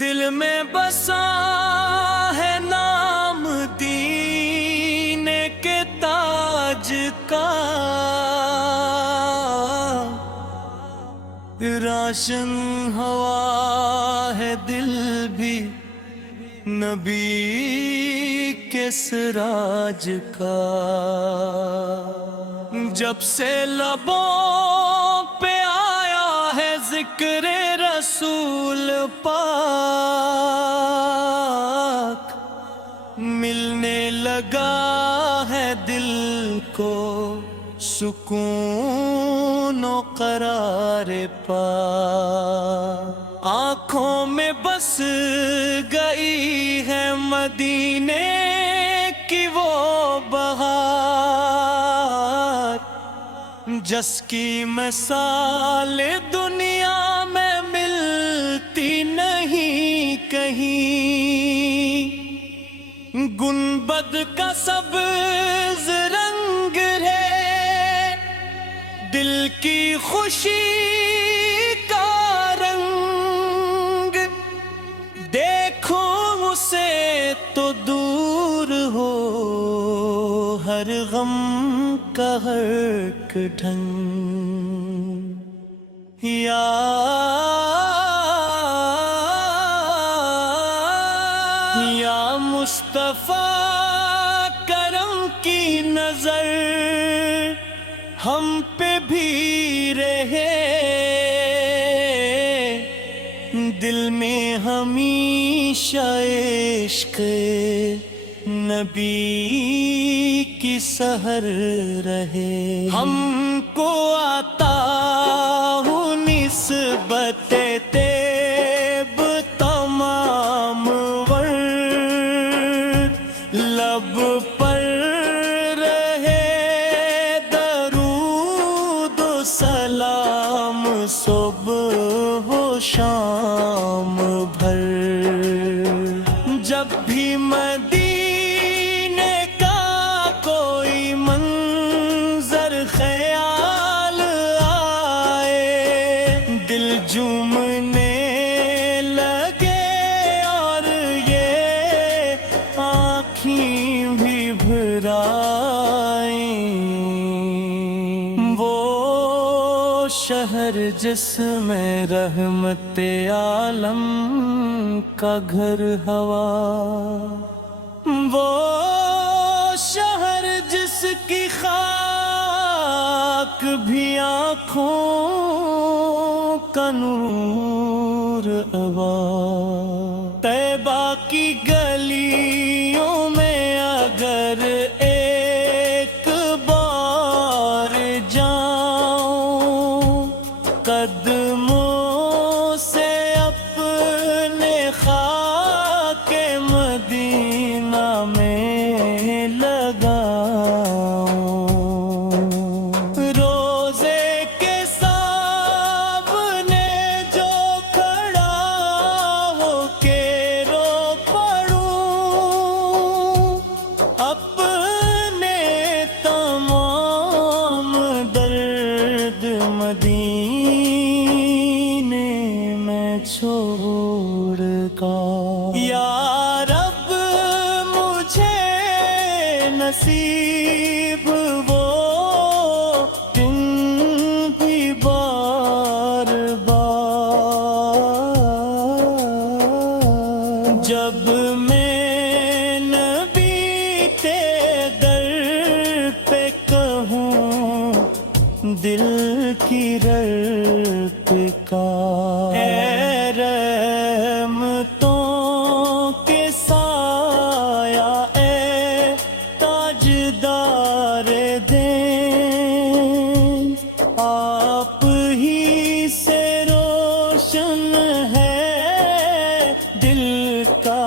دل میں بسا ہے نام دین کے تاج کا، راشن ہوا ہے دل بھی نبی کے سراج کا۔ جب سے لبوں پہ آیا ہے ذکر رسول پاک، ملنے لگا ہے دل کو سکون و قرار پاک۔ آنکھوں میں بس گئی ہے مدینے کی وہ بہار، جس کی مثال دنیا میں ملتی نہیں کہیں۔ گنبد کا سبز رنگ ہے دل کی خوشی کا رنگ، دیکھو اسے تو دور ہو ہر غم کا ہر ڈھنگ۔ یا مصطفیٰ کرم کی نظر ہم پہ بھی رہے، دل میں ہمیشہ عشق نبی کی سحر رہے۔ ہم کو آتا ہوں نسبت طیب تمام ورد، لب پر رہے درود و سلام صبح و شام بھر۔ جب بھی مدینے کا کوئی منظر خیال آئے، دل جھومنے لگے اور یہ آنکھیں بھی بھر آئیں۔ وہ شہر جس میں رحمت عالم کا گھر ہوا، وہ شہر جس کی خاک بھی آنکھوں کا نور عبا۔ طیبہ کی گلیوں میں اگر ایک بار جاؤں، قدموں سے اپنے خاک مدینہ میں لگاؤں۔ روزے کے سامنے جو کھڑا ہو کے رو پڑوں، اپنے تمام درد مدینے میں چھوڑ کر۔ یا رب مجھے نصیب وہ دن بھی بار بار، جب میں نبی کے در پہ کہوں دل کی رب کا۔ اے رحمتوں کے سایہ، اے تاجدار دین، آپ ہی سے روشن ہے دل کا